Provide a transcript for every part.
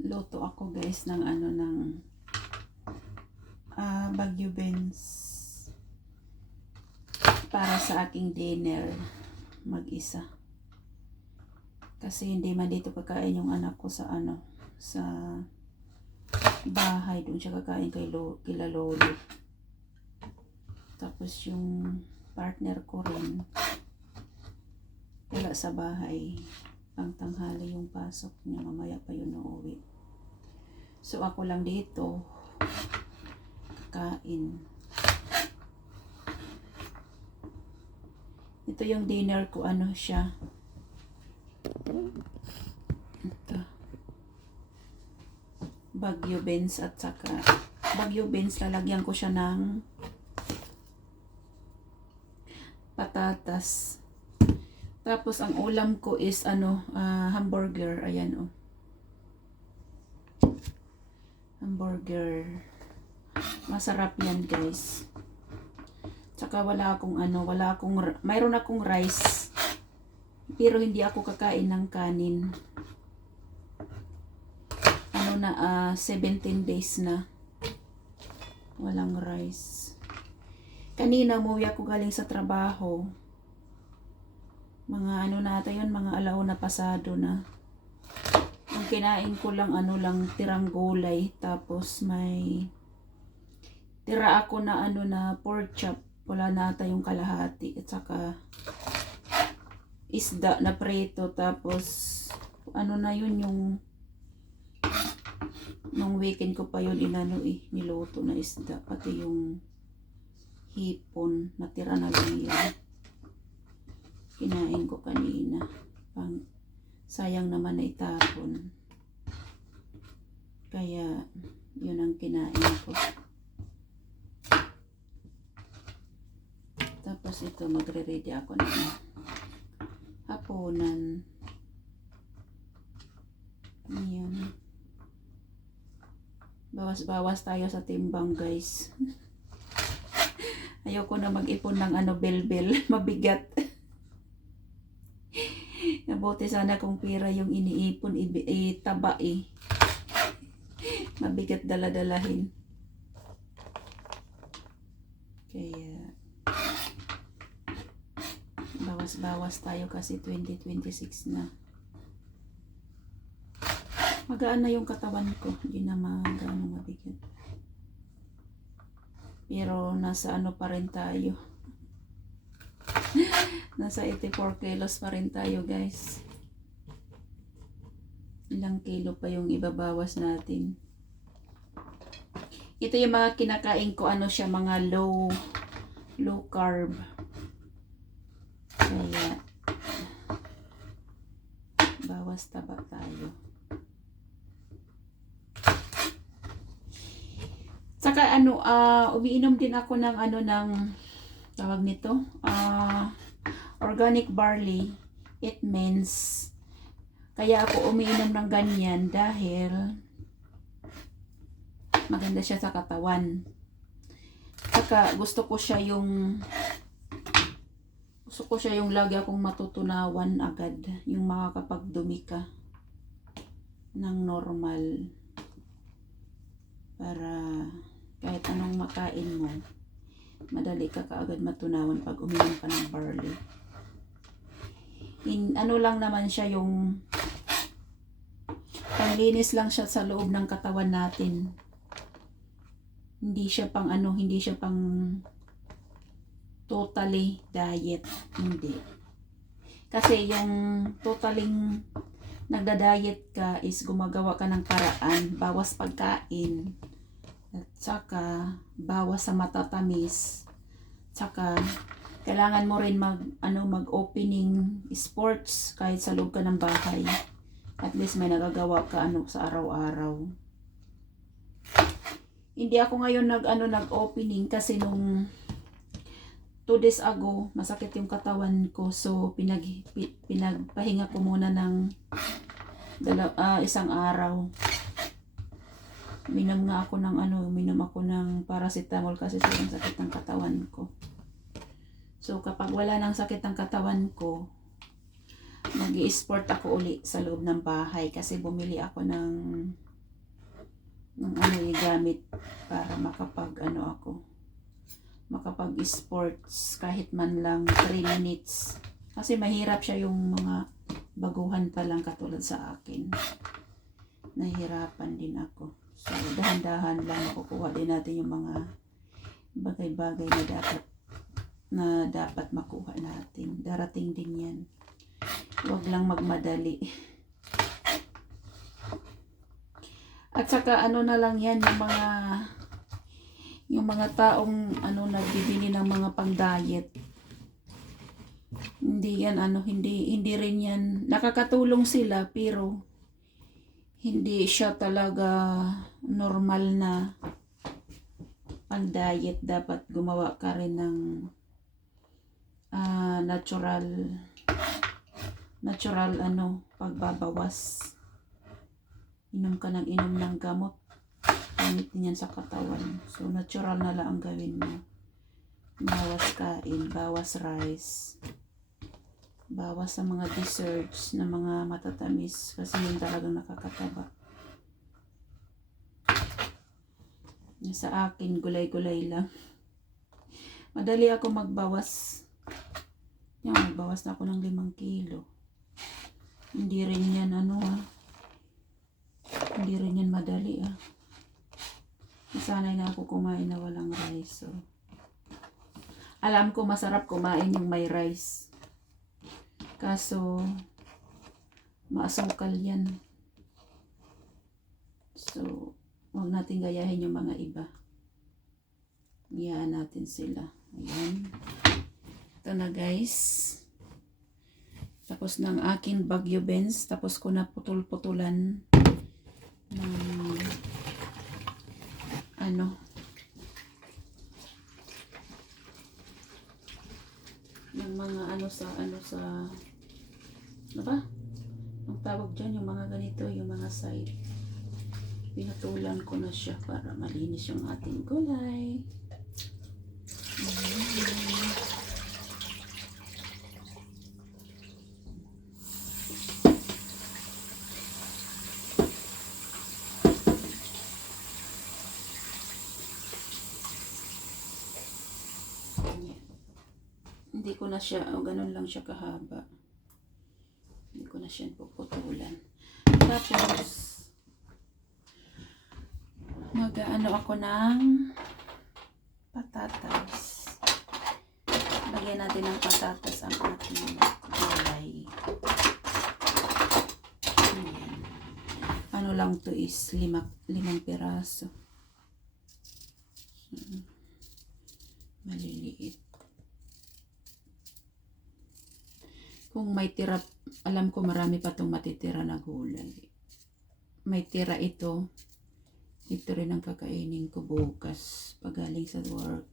Luto ako guys ng ano ng Baguio beans para sa aking dinner mag-isa. Kasi hindi man dito kakain yung anak ko sa sa bahay, doon siya kakain kila lolo. Tapos yung partner ko rin wala sa bahay, pang tanghali yung pasok niya, mamaya pa yun uuwi. So ako lang dito kakain. Ito yung dinner ko, siya. Ito. Baguio beans at saka Baguio beans, lalagyan ko siya ng patatas. Tapos ang ulam ko is hamburger. Ayan hamburger. Masarap yan guys. Tsaka mayroon akong rice. Pero hindi ako kakain ng kanin. 17 days na walang rice. Kanina umuwi ako galing sa trabaho. Mga mga alauna pasado na. Ang kinain ko lang tirang gulay, tapos may tira ako na pork chop. Wala na ata yung kalahati, at saka isda na preto, tapos yun yung nung weekend ko pa yun niluto na isda, pati yung hipon natira na lang yan. Kinain ko kanina. Sayang naman na itapon. Kaya yun ang kinain ko. Tapos ito, magre-ready ako ng hapunan. Ayan. Bawas-bawas tayo sa timbang guys. Ayoko na mag-ipon ng bel-bel. Mabigat. Nabuti sana kung pira yung iniipon, itaba mabigat dala-dalahin. Kaya bawas-bawas tayo kasi 2026 na. Magaan na yung katawan ko, hindi na mabigat. Pero nasa pa rin tayo. Nasa 84 kilos pa rin tayo guys. Ilang kilo pa yung ibabawas natin. Ito yung mga kinakain ko, siya, mga low carb. Kaya bawas taba tayo. Saka umiinom din ako ng ng tawag nito, organic barley. It means kaya ako umiinom ng ganyan dahil maganda siya sa katawan. Saka gusto ko siya yung lagi akong matutunawan agad, yung makakapagdumi ka ng normal, para kahit anong makain mo, madali ka kaagad matunawan pag uminom ka ng barley. Lang naman siya, yung panglinis lang siya sa loob ng katawan natin. Hindi siya pang totally diet, hindi. Kasi yung totaling nagda-diet ka is gumagawa ka ng paraan, bawas pagkain, at saka bawas sa matatamis, saka kailangan mo rin mag-opening sports kahit sa loob ka ng bahay. At least may nagagawa ka sa araw-araw. Hindi ako ngayon nag-opening kasi nung 2 days ago masakit yung katawan ko, so pinagpahinga ko muna ng isang araw. Uminom ako ng paracetamol kasi sobrang sakit ng katawan ko. So kapag wala nang sakit ng katawan ko, mag-i-sport ako uli sa loob ng bahay kasi bumili ako ng ng ano gamit para makapag sports kahit man lang 3 minutes. Kasi mahirap siya yung mga baguhan pa lang katulad sa akin. Nahihirapan din ako. So, dahan-dahan lang makukuha din natin yung mga bagay-bagay na dapat makuha natin. Darating din yan. Huwag lang magmadali. At saka ano na lang yan, yung mga taong nagbibili ng mga pang-diet. Hindi yan hindi rin yan nakakatulong sila, pero hindi siya talaga normal na pang-diet. Dapat gumawa ka rin ng natural pagbabawas. Inom ka ng gamot. Pangit din yan sa katawan. So, natural na lang ang gawin mo. Bawas kain, bawas rice. Bawas sa mga desserts na mga matatamis. Kasi yun talagang nakakataba. Sa akin, gulay-gulay lang. Madali ako magbawas. Magbawas na ako ng 5 kilo. Hindi rin yan hindi rin yan madali Nasanay na ako kumain na walang rice. So, alam ko masarap kumain yung may rice. Kaso, maasukal yan. So, huwag natin gayahin yung mga iba. Iyaan natin sila. Ayan. Ito na guys. Tapos ng aking Bagyo Benz. Tapos ko na putol-putulan ng mga sa ano ba? Ang tawag dyan, yung mga ganito, yung mga side. Pinutulan ko na siya para malinis yung ating gulay. Hindi ko na siya, ganun lang siya kahaba. Hindi ko na siya puputulan. Tapos, ako ng patatas. Lagyan natin ng patatas ang ating gulay. Ayan. Lang to is 5 piraso. Maliliit. Kung may tira, alam ko marami pa itong matitira na gulay. May tira ito. Ito rin ang kakainin ko bukas pagaling sa work.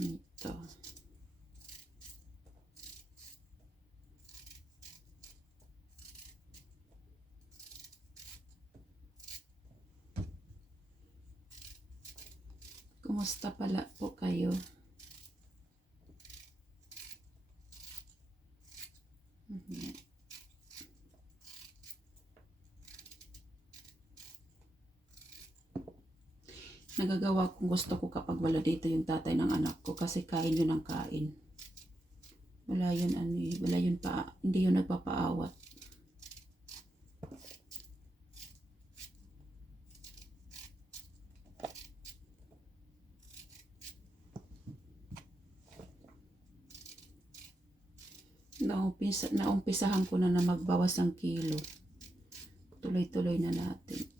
Ito. Kumusta pala po kayo? Nagagawa kung gusto ko kapag wala dito yung tatay ng anak ko kasi kain yun ng kain. Wala yun hindi yun nagpapaawat. Naumpisahan ko na magbawas ng kilo. Tuloy-tuloy na natin.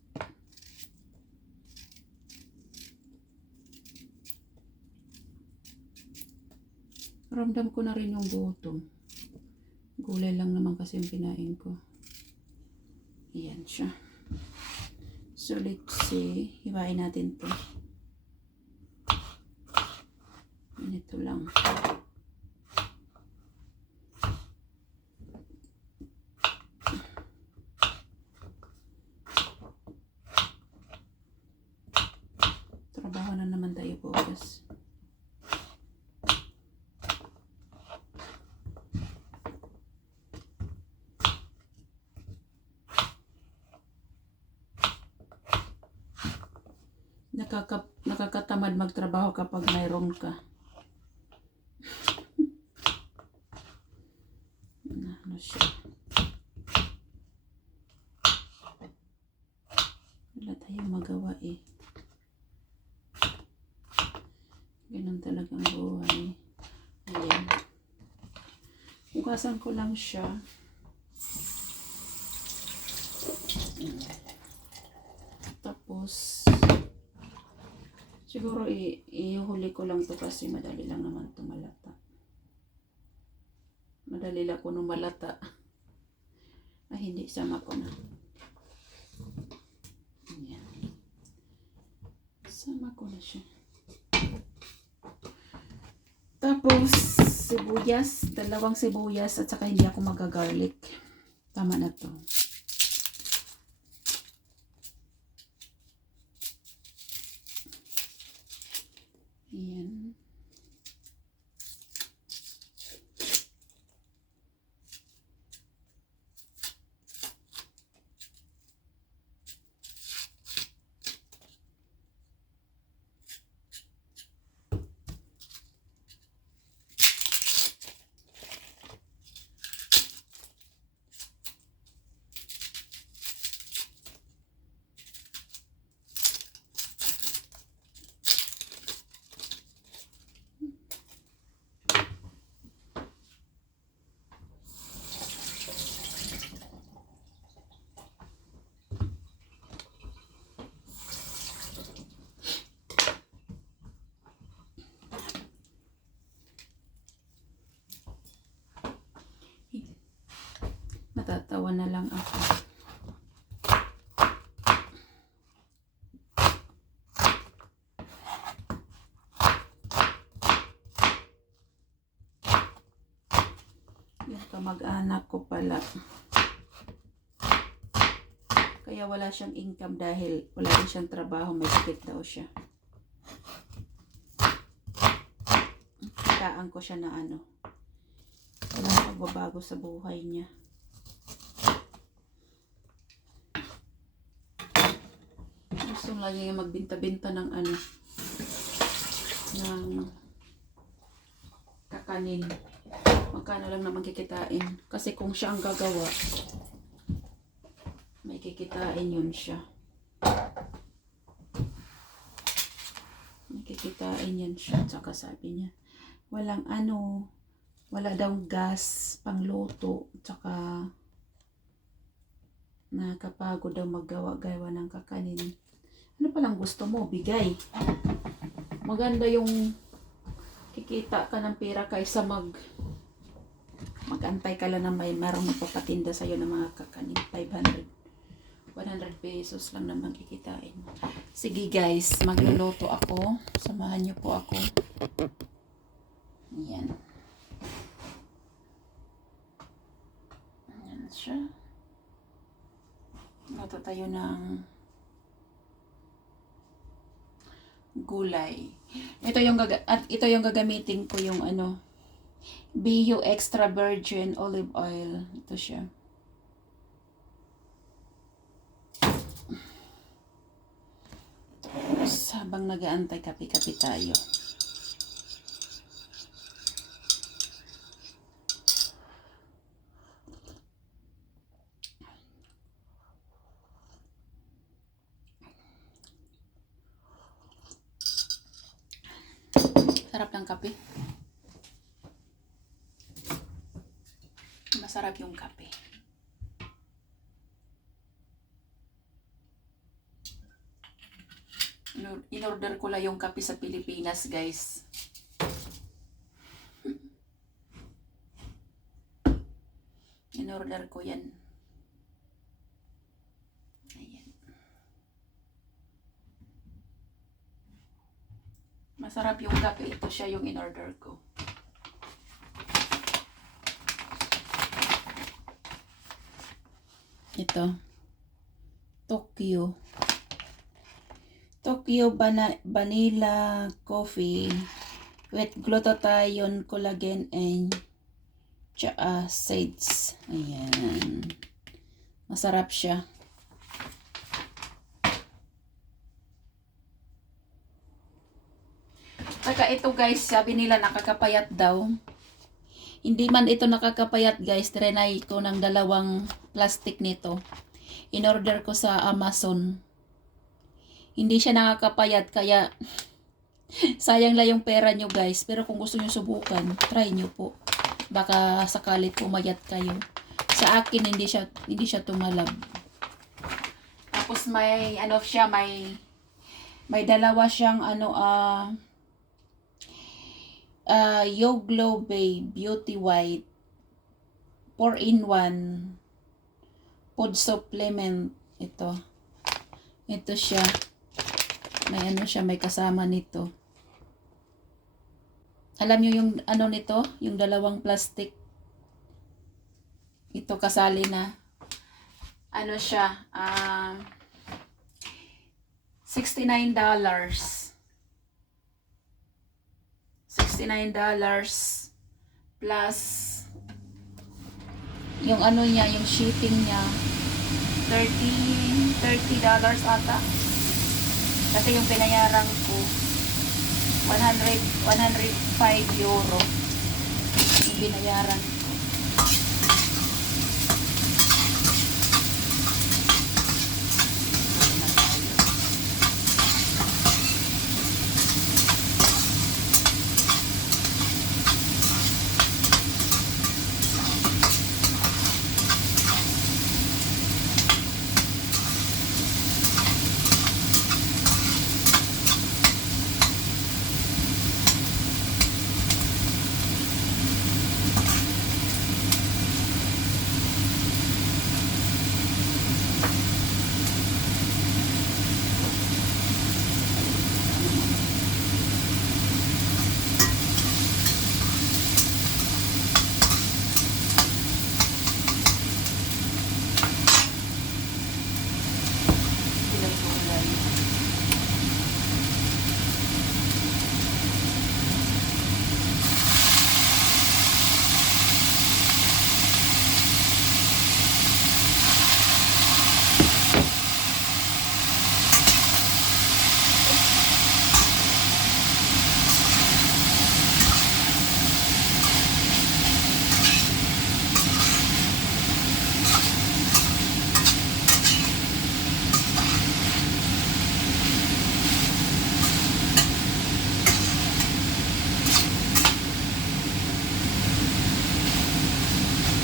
Ramdam ko na rin yung gutom. Gulay lang naman kasi yung kinain ko. Ayan siya. So let's see. Hiwain natin to. Ganito lang. Trabaho na naman tayo bukas. Nakakatamad magtrabaho kapag mayroon ka. Ano siya? Wala tayong magawa eh. Ganun talagang buhay. Ayan. Hugasan ko lang siya. Tapos, siguro ihuli ko lang to kasi madali lang naman to malata. Madali lang ko nung malata. Ay, hindi. Sama ko na. Ayan. Sama ko na siya. Tapos, sibuyas. 2 sibuyas at saka hindi ako magagarlic. Tama na to. Ayan. Natatawa na lang ako. Yung kamag-anak ko pala. Kaya wala siyang income dahil wala rin siyang trabaho. May sakit daw siya. Kitaan ko siya na ano. Wala pagbabago sa buhay niya. Gusto lang niya magbinta-binta ng ano, ng kakanin. Magkano lang naman kikitain. Kasi kung siya ang gagawa, may kikitain yun siya. May kikitain yun siya. Tsaka sabi niya, walang ano, wala daw gas, pangluto, tsaka nakakapagod daw maggawa-gawa ng kakanin. Ano palang gusto mo? Bigay. Maganda yung kikita ka ng pera kaysa magantay ka lang na marong magpapatinda sa'yo ng mga kakanin. 500, 100 pesos lang naman kikitain. Sige guys, magluluto ako. Samahan niyo po ako. Ayan. Ayan siya. Luto tayo ng gulay. Ito yung gagamitin ko yung ano, BU extra virgin olive oil. Ito siya. Tapos, habang nag-aantay kape-kape tayo. Sarap ng kape. Masarap yung kape. In-order ko lang yung kape sa Pilipinas, guys. In-order ko yan. Ayan. Masarap yung kape. Ito siya yung in-order ko. Ito. Tokyo Vanilla Coffee with glutathione, collagen, and seeds. Ayan. Masarap siya. saka ito guys, sabi nila nakakapayat daw. Hindi man ito nakakapayat guys, trinay ko ng dalawang plastic nito. In-order ko sa Amazon. Hindi siya nakakapayat, kaya sayang lang yung pera nyo guys. Pero kung gusto nyo subukan, try nyo po. Baka sakali pumayat kayo. Sa akin, hindi siya tumalab. Tapos may, ano siya, may dalawa siyang, Yo Glow Babe Beauty White 4-in-1 food supplement. Ito siya, may ano siya, may kasama nito. Alam nyo yung ano nito, yung dalawang plastic, ito kasali na ano siya, $69. $69 plus yung ano niya, yung shipping niya, $30 ata. Kasi yung pinayaran ko 105 euro yung binayaran ko.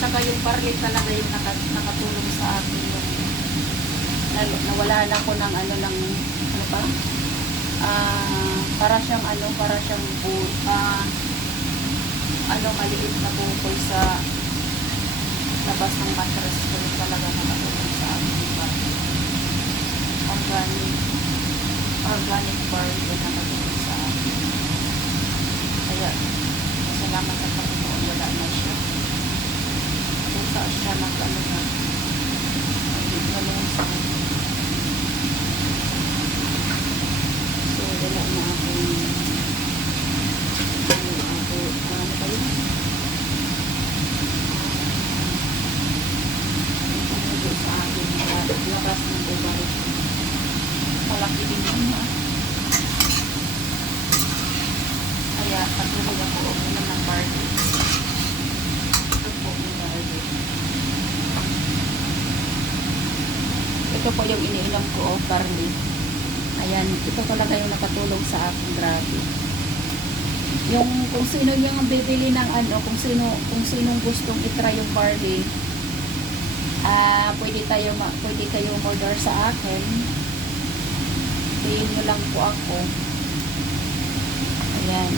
Saka yung parley talaga yung nakatulong sa akin. Nawala na ako ng para siyang maliit na bukoy sa labas ng mattress ko. Talaga nakatulong sa akin. Organic barley na nakatulong sa akin. Kaya salamat sa Panginoon, wala na siya. Sa siya nag-alungan. So, wala na akong ano ba yun? Sa akin, labas ng bubar. Malaki din yun, ha? Kaya, patuloy ako uminom ng barley. Ito po yung iniinom ko, barley. Ayan, ito talaga yung nakatulong sa akin, grabe. Yung kung sino yung bibili ng kung sinong gustong i-try yung barley, pwede kayo order sa akin. Piliin nyo lang po ako. Ayan.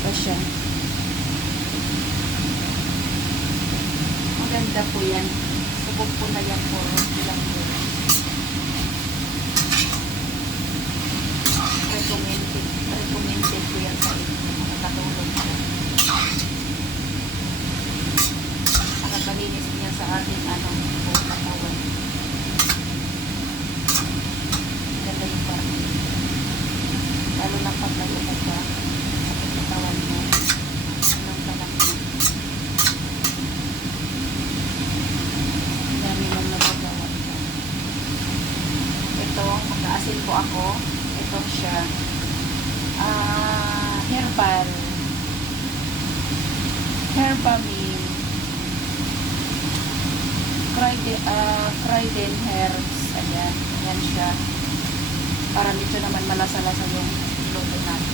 Ito siya. Maganda po yan. Subok po na yan po ilang euro. Recommended po yan sa inyo. Makakatulong po. Nakakalinis niya sa ating buong katawan. Ganda yung parang. Lalo lang pag nalunod ka sa katawan mo. Anong tanak mo. Ito, mag-aasin po ako. Ito siya. Herbal, Herbamil, Frieden Herbs. Ayan, ayan siya. Para medyo naman malasa-lasa yung luto natin.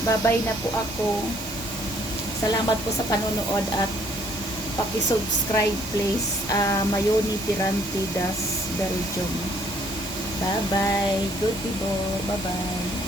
Babay na po ako. Salamat po sa panonood at paki-subscribe please. Mayoni Tirante das Belgium. Bye bye. Good people. Bye bye.